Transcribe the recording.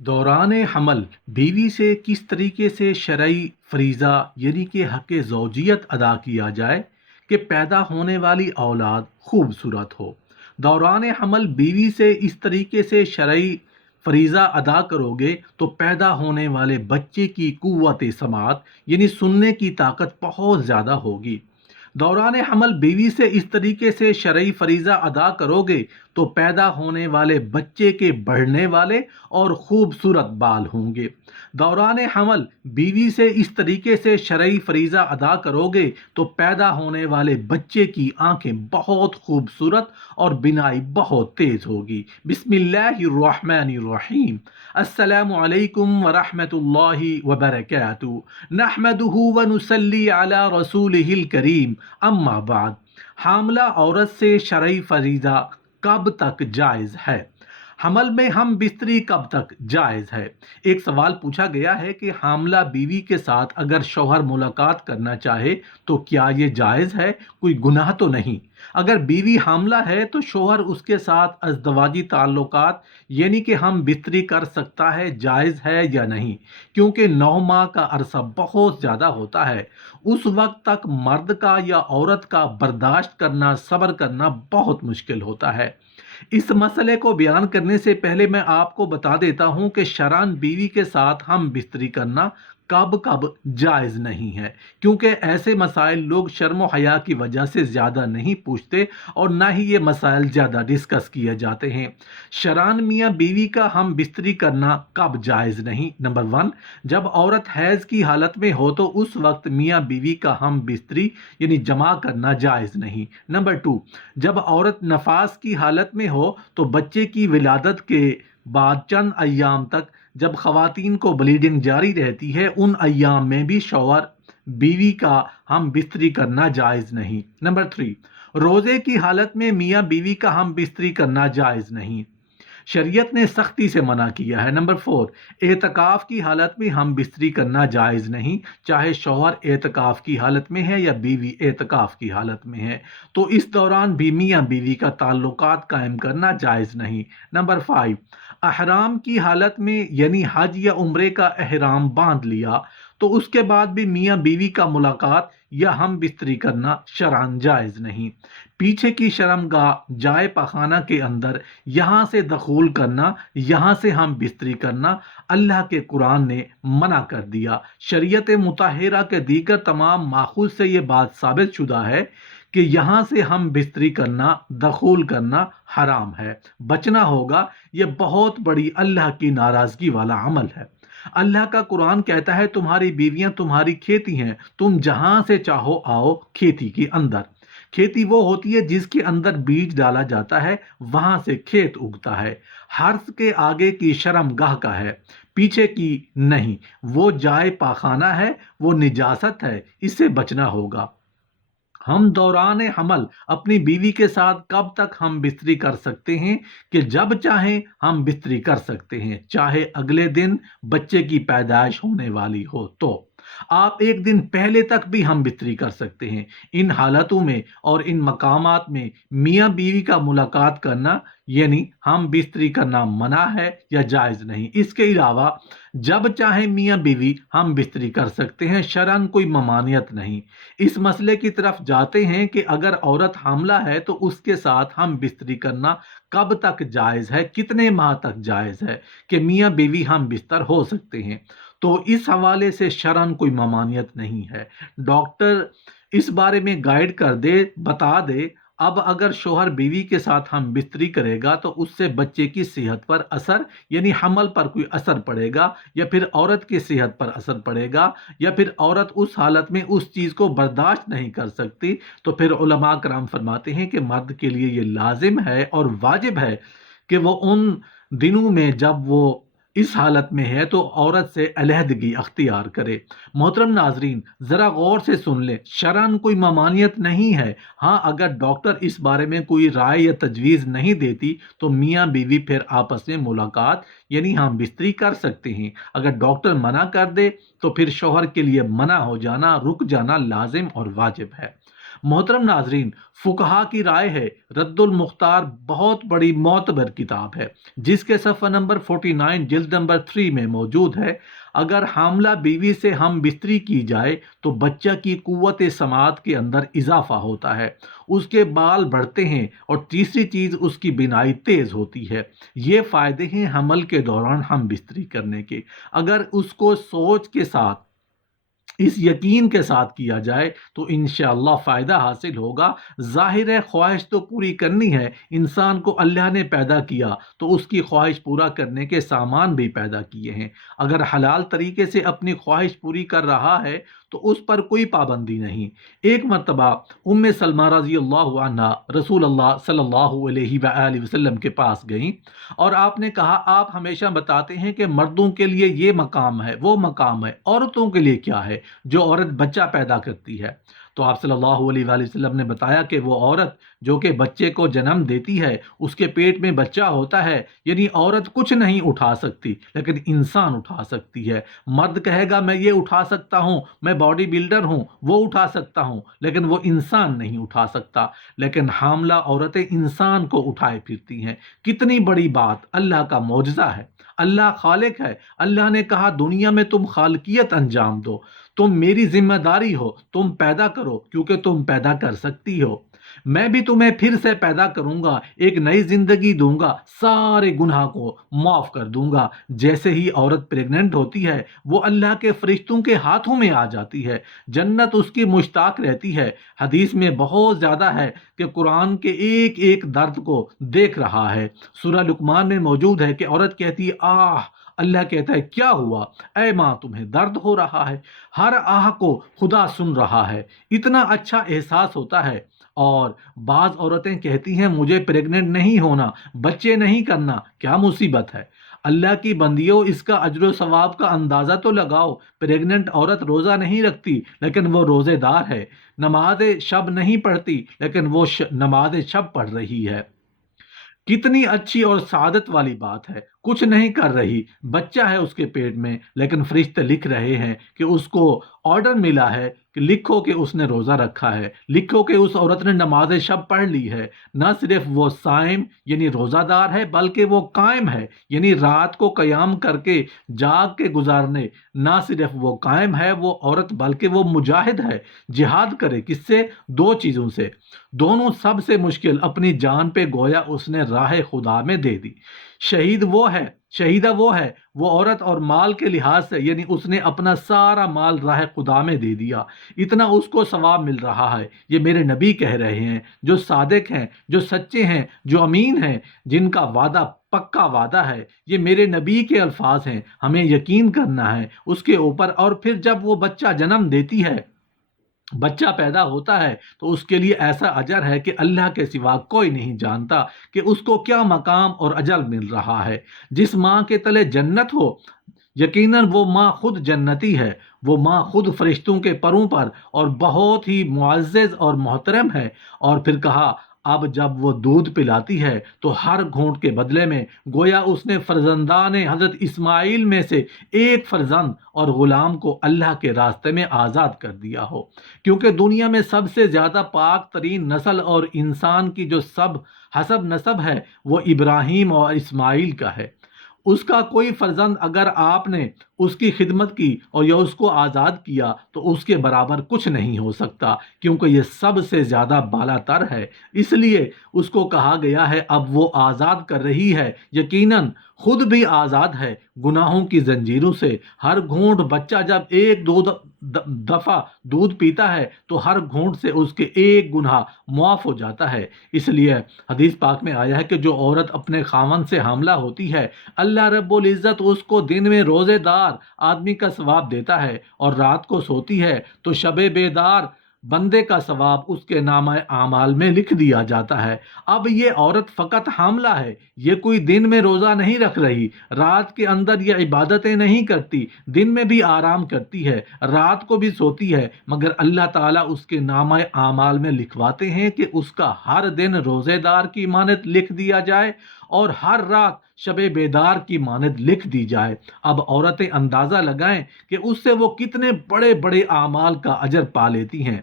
दौरान हमल बीवी से किस तरीके से शरई फरीज़ा यानी कि हक़ ज़ौजियत अदा किया जाए कि पैदा होने वाली औलाद खूबसूरत हो। दौरान हमल बीवी से इस तरीके से शरई फरीज़ा अदा करोगे तो पैदा होने वाले बच्चे की कुव्वत समात यानी सुनने की ताकत बहुत ज़्यादा होगी। दौरान हमल बीवी से इस तरीके से शरई फरीज़ा अदा करोगे तो पैदा होने वाले बच्चे के बढ़ने वाले और खूबसूरत बाल होंगे। दौरान हमल बीवी से इस तरीके से शरई फरीज़ा अदा करोगे तो पैदा होने वाले बच्चे की आंखें बहुत खूबसूरत और बिनाई बहुत तेज़ होगी। बिस्मिल्लाहिर्रहमानिर्रहीम। अस्सलामु अलैकुम व रहमतुल्लाहि व बरकातुहू नहमदुहु व नुसल्ली अला रसूलिहिल करीम। अम्मा बाद, हामला औरत से शरई फरीज़ा कब तक जायज़ है? हमल में हम बिस्तरी कब तक जायज़ है? एक सवाल पूछा गया है कि हामला बीवी के साथ अगर शौहर मुलाकात करना चाहे तो क्या ये जायज़ है? कोई गुनाह तो नहीं। अगर बीवी हामला है तो शौहर उसके साथ अज़दवाजी ताल्लुकात यानी कि हम बिस्तरी कर सकता है, जायज़ है या नहीं? क्योंकि 9 माह का अरसा बहुत ज़्यादा होता है। उस वक्त तक मर्द का या औरत का बर्दाश्त करना, सब्र करना बहुत मुश्किल होता है। इस मसले को बयान करने से पहले मैं आपको बता देता हूं कि शरान बीवी के साथ हम बिस्तरी करना कब कब जायज़ नहीं है, क्योंकि ऐसे मसाइल लोग शर्म व हया की वजह से ज़्यादा नहीं पूछते और ना ही ये मसाइल ज़्यादा डिस्कस किए जाते हैं। शरान मियाँ बीवी का हम बिस्तरी करना कब जायज़ नहीं? नंबर 1, जब औरत हैज़ की हालत में हो तो उस वक्त मियाँ बीवी का हम बिस्तरी यानी जमा करना जायज़ नहीं। नंबर 2, जब औरत नफास की हालत में हो तो बच्चे की विलादत के बाद चंद अय्याम तक जब ख़वातीन को ब्लीडिंग जारी रहती है, उन अय्याम में भी शौहर बीवी का हम बिस्तरी करना जायज़ नहीं। नंबर 3, रोज़े की हालत में मियाँ बीवी का हम बिस्तरी करना जायज़ नहीं, शरीयत ने सख्ती से मना किया है। नंबर 4, एतकाफ़ की हालत में हम बिस्तरी करना जायज़ नहीं, चाहे शौहर एतकाफ़ की हालत में है या बीवी एतकाफ़ की हालत में है, तो इस दौरान भी मियाँ बीवी का ताल्लुकात कायम करना जायज़ नहीं। नंबर 5, अहराम की हालत में यानी हज या उम्रे का अहराम बांध लिया तो उसके बाद भी मियाँ बीवी का मुलाकात या हम बिस्तरी करना शरअन जायज़ नहीं। पीछे की शर्मगाह जाए पखाना के अंदर यहाँ से दखूल करना, यहाँ से हम बिस्तरी करना अल्लाह के कुरान ने मना कर दिया। शरीयत मुताहिरा के दीगर तमाम माखूज से ये बात साबित शुदा है कि यहाँ से हम बिस्तरी करना, दखूल करना हराम है। बचना होगा, ये बहुत बड़ी अल्लाह की नाराज़गी वाला अमल है। अल्लाह का कुरान कहता है तुम्हारी बीवियां तुम्हारी खेती हैं, तुम जहां से चाहो आओ खेती के अंदर। खेती वो होती है जिसके अंदर बीज डाला जाता है, वहां से खेत उगता है। हर्ष के आगे की शर्म गाह का है, पीछे की नहीं। वो जाए पाखाना है, वो निजासत है, इससे बचना होगा। हम दौरान हमल अपनी बीवी के साथ कब तक हम बिस्तरी कर सकते हैं? कि जब चाहें हम बिस्तरी कर सकते हैं, चाहे अगले दिन बच्चे की पैदाइश होने वाली हो तो। आप एक दिन पहले तक भी हम बिस्तरी कर सकते हैं। इन हालतों में और इन मकामात में मियाँ बीवी का मुलाकात करना यानी हम बिस्तरी करना मना है या जायज़ नहीं। इसके अलावा जब चाहे मियाँ बीवी हम बिस्तरी कर सकते हैं, शरअन कोई ममानियत नहीं। इस मसले की तरफ जाते हैं कि अगर औरत हामला है तो उसके साथ हम बिस्तरी करना कब तक जायज़ है, कितने माह तक जायज़ है कि मियाँ बीवी हम बिस्तर हो सकते हैं। तो इस हवाले से शरअन कोई ममानियत नहीं है। डॉक्टर इस बारे में गाइड कर दे, बता दे। अब अगर शोहर बीवी के साथ हम बिस्तरी करेगा तो उससे बच्चे की सेहत पर असर यानी हमल पर कोई असर पड़ेगा, या फिर औरत की सेहत पर असर पड़ेगा, या फिर औरत उस हालत में उस चीज़ को बर्दाश्त नहीं कर सकती, तो फिर उलमा कराम फरमाते हैं कि मर्द के लिए ये लाजिम है और वाजिब है कि वो उन दिनों में जब वो इस हालत में है तो औरत से अलहदगी अख्तियार करे। मोहतरम नाजरीन, ज़रा गौर से सुन लें, शरअन कोई ममानियत नहीं है। हाँ, अगर डॉक्टर इस बारे में कोई राय या तजवीज़ नहीं देती तो मियाँ बीवी फिर आपस में मुलाकात यानी हम बिस्तरी कर सकते हैं। अगर डॉक्टर मना कर दे तो फिर शौहर के लिए मना हो जाना, रुक जाना लाजिम और वाजिब है। मोहतरम नाजरीन, फुकहा की राय है रद्दुल मुख्तार बहुत बड़ी मोतबर किताब है, जिसके सफ़ा नंबर 49 जिल्द नंबर 3 में मौजूद है। अगर हामला बीवी से हम बिस्तरी की जाए तो बच्चा की कुव्वत समात के अंदर इजाफा होता है, उसके बाल बढ़ते हैं, और तीसरी चीज़ उसकी बिनाई तेज़ होती है। ये फ़ायदे हैं हमल के दौरान हम बिस्तरी करने के। अगर उसको सोच के साथ, इस यकीन के साथ किया जाए तो इंशाअल्लाह फ़ायदा हासिल होगा। ज़ाहिर है ख्वाहिश तो पूरी करनी है, इंसान को अल्लाह ने पैदा किया तो उसकी ख्वाहिश पूरा करने के सामान भी पैदा किए हैं। अगर हलाल तरीके से अपनी ख्वाहिश पूरी कर रहा है तो उस पर कोई पाबंदी नहीं। एक मरतबा उम्मे सलमा रज़ी अल्लाह अन्हा रसूल अल्लाह सल्लल्लाहु अलैहि वसल्लम के पास गईं, और आपने कहा आप हमेशा बताते हैं कि मर्दों के लिए ये मकाम है, वो मकाम है, औरतों के लिए क्या है जो औरत बच्चा पैदा करती है। तो आप सल्लल्लाहु अलैहि वसल्लम ने बताया कि वो औरत जो कि बच्चे को जन्म देती है, उसके पेट में बच्चा होता है, यानी औरत कुछ नहीं उठा सकती लेकिन इंसान उठा सकती है। मर्द कहेगा मैं ये उठा सकता हूँ, मैं बॉडी बिल्डर हूँ, वो उठा सकता हूँ, लेकिन वो इंसान नहीं उठा सकता। लेकिन हामला औरतें इंसान को उठाए फिरती हैं। कितनी बड़ी बात, अल्लाह का मौजज़ा है। अल्लाह खालिक है। अल्लाह ने कहा दुनिया में तुम खालकियत अंजाम दो, तुम मेरी जिम्मेदारी हो, तुम पैदा करो क्योंकि तुम पैदा कर सकती हो। मैं भी तुम्हें फिर से पैदा करूंगा, एक नई जिंदगी दूंगा, सारे गुनाह को माफ कर दूंगा। जैसे ही औरत प्रेग्नेंट होती है वो अल्लाह के फरिश्तों के हाथों में आ जाती है, जन्नत उसकी मुश्ताक रहती है। हदीस में बहुत ज़्यादा है कि कुरान के एक एक दर्द को देख रहा है। सूरह लुकमान में मौजूद है कि औरत कहती है आह, अल्लाह कहता है क्या हुआ, ऐ माँ तुम्हें दर्द हो रहा है। हर आह को खुदा सुन रहा है, इतना अच्छा एहसास होता है। और बाज़ औरतें कहती हैं मुझे प्रेग्नेंट नहीं होना, बच्चे नहीं करना, क्या मुसीबत है। अल्लाह की बंदियों, इसका अजर सवाब का अंदाज़ा तो लगाओ। प्रेग्नेंट औरत रोज़ा नहीं रखती लेकिन वो रोज़ेदार है, नमाज शब नहीं पढ़ती लेकिन वो नमाज शब पढ़ रही है। कितनी अच्छी और सादत वाली बात है। कुछ नहीं कर रही, बच्चा है उसके पेट में, लेकिन फरिश्ते लिख रहे हैं कि उसको ऑर्डर मिला है कि लिखो कि उसने रोज़ा रखा है, लिखो कि उस औरत ने नमाज शब पढ़ ली है। ना सिर्फ वो साइम यानी रोज़ादार है बल्कि वो कायम है, यानी रात को क़याम करके जाग के गुजारने। ना सिर्फ वो कायम है वो औरत बल्कि वो मुजाहिद है। जिहाद करे किससे? दो चीज़ों से। दोनों सबसे मुश्किल, अपनी जान पे गोया उसने राह खुदा में दे दी। शहीद वो है, शहीदा वो है, वो औरत और माल के लिहाज से, यानी उसने अपना सारा माल राह खुदा में दे दिया, इतना उसको सवाब मिल रहा है। ये मेरे नबी कह रहे हैं, जो सादिक हैं, जो सच्चे हैं, जो अमीन हैं, जिनका वादा पक्का वादा है। ये मेरे नबी के अल्फाज हैं, हमें यकीन करना है उसके ऊपर। और फिर जब वो बच्चा जन्म देती है, बच्चा पैदा होता है, तो उसके लिए ऐसा अजर है कि अल्लाह के सिवा कोई नहीं जानता कि उसको क्या मकाम और अजल मिल रहा है। जिस माँ के तले जन्नत हो, यकीनन वो माँ खुद जन्नती है। वो माँ खुद फरिश्तों के परों पर और बहुत ही मुअज़्ज़ज़ और मोहतरम है। और फिर कहा अब जब वो दूध पिलाती है तो हर घूंट के बदले में गोया उसने फर्जंदान हज़रत इस्माइल में से एक फर्जंद और ग़ुलाम को अल्लाह के रास्ते में आज़ाद कर दिया हो। क्योंकि दुनिया में सबसे ज़्यादा पाक तरीन नस्ल और इंसान की जो सब हसब नसब है वो इब्राहीम और इस्माइल का है। उसका कोई फर्जंद अगर आपने उसकी खिदमत की और या उसको आज़ाद किया तो उसके बराबर कुछ नहीं हो सकता, क्योंकि ये सबसे ज़्यादा बालातर है। इसलिए उसको कहा गया है अब वो आज़ाद कर रही है, यकीनन खुद भी आज़ाद है गुनाहों की जंजीरों से। हर घूंट बच्चा जब एक दो दफ़ा दूध पीता है तो हर घूंट से उसके एक गुनाह मुआफ़ हो जाता है। इसलिए हदीस पाक में आया है कि जो औरत अपने खामन से हामला होती है, अल्लाह रब्बुल इज़्ज़त उसको दिन में रोज़ेदार आदमी का सवाब देता है, और रात को सोती है तो शबे बेदार बंदे का सवाब उसके नामा आमाल में लिख दिया जाता है। अब ये औरत फ़कत हामला है, ये कोई दिन में रोज़ा नहीं रख रही, रात के अंदर ये इबादतें नहीं करती, दिन में भी आराम करती है, रात को भी सोती है, मगर अल्लाह ताला उसके नामा आमाल में लिखवाते हैं कि उसका हर दिन रोज़ेदार की मानद लिख दिया जाए और हर रात शबे बेदार की मानद लिख दी जाए। अब औरतें अंदाज़ा लगाएं कि उससे वो कितने बड़े बड़े आमाल का अजर पा लेती हैं।